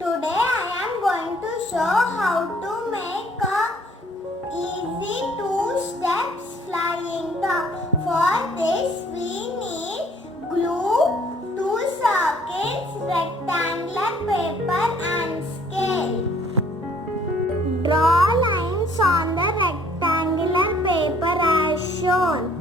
Today I am going to show how to make a easy 2 steps flying top. For this we need glue, 2 circles, rectangular paper and scale. Draw lines on the rectangular paper as shown.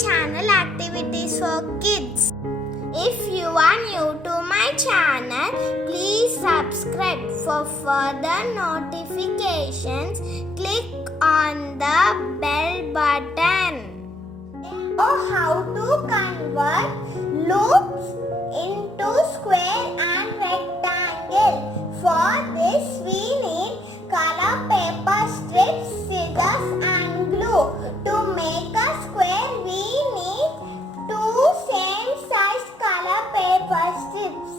Channel activities for kids. If you are new to my channel, please subscribe. For further notifications, click on the bell button. Know how to convert loops into square and rectangle. For this we need color paper strips, scissors and glue. To make a square we need 2 same size color paper strips.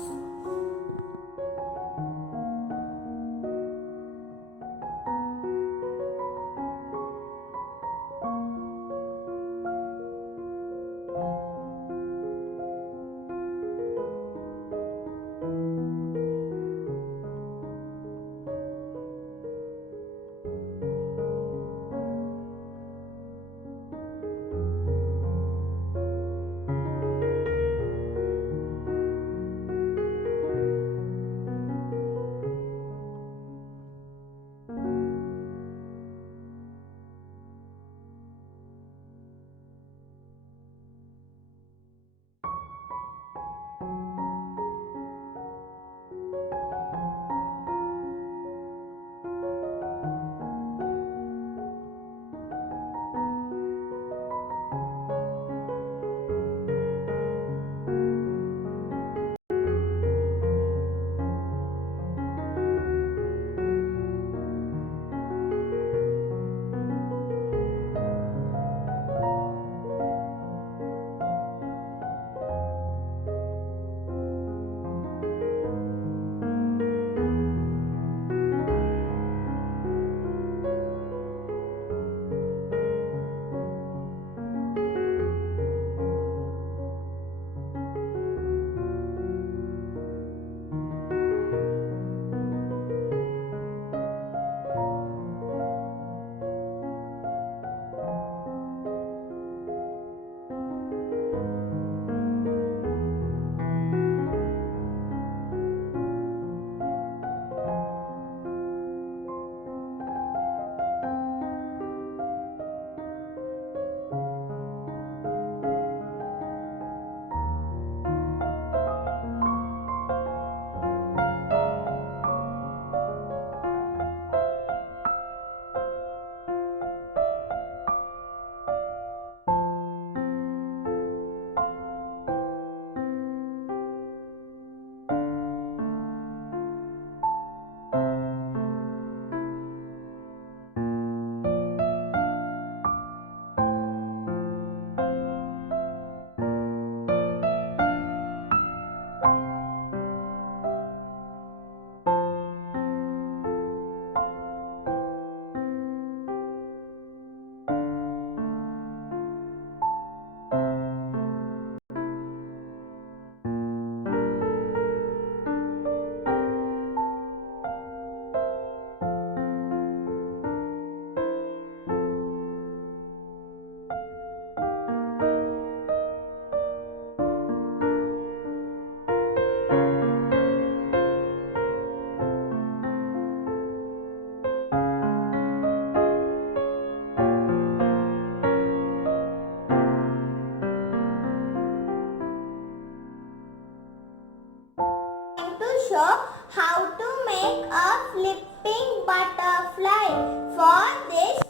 butterfly. For this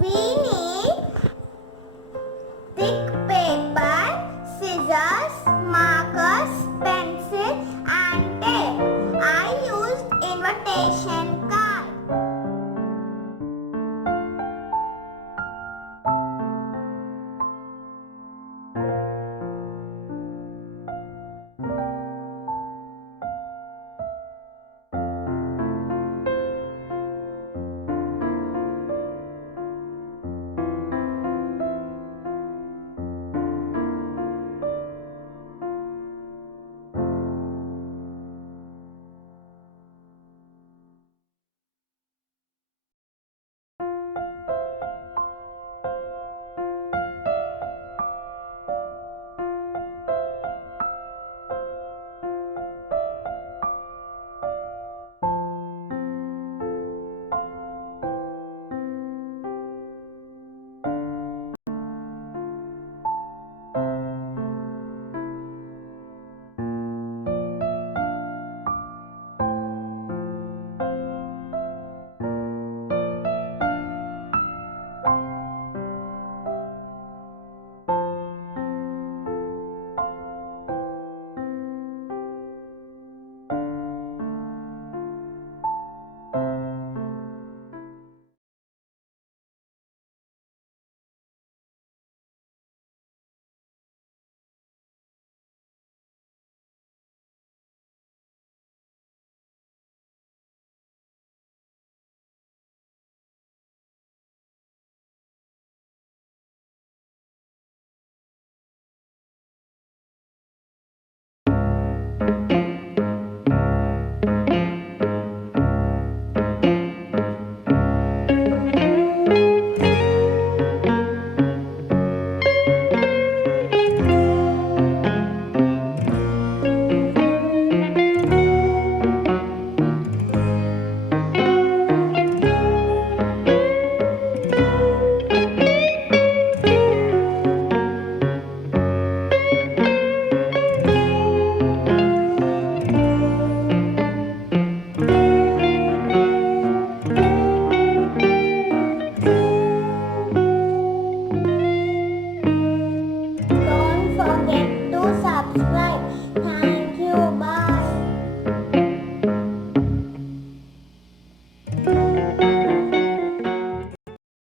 we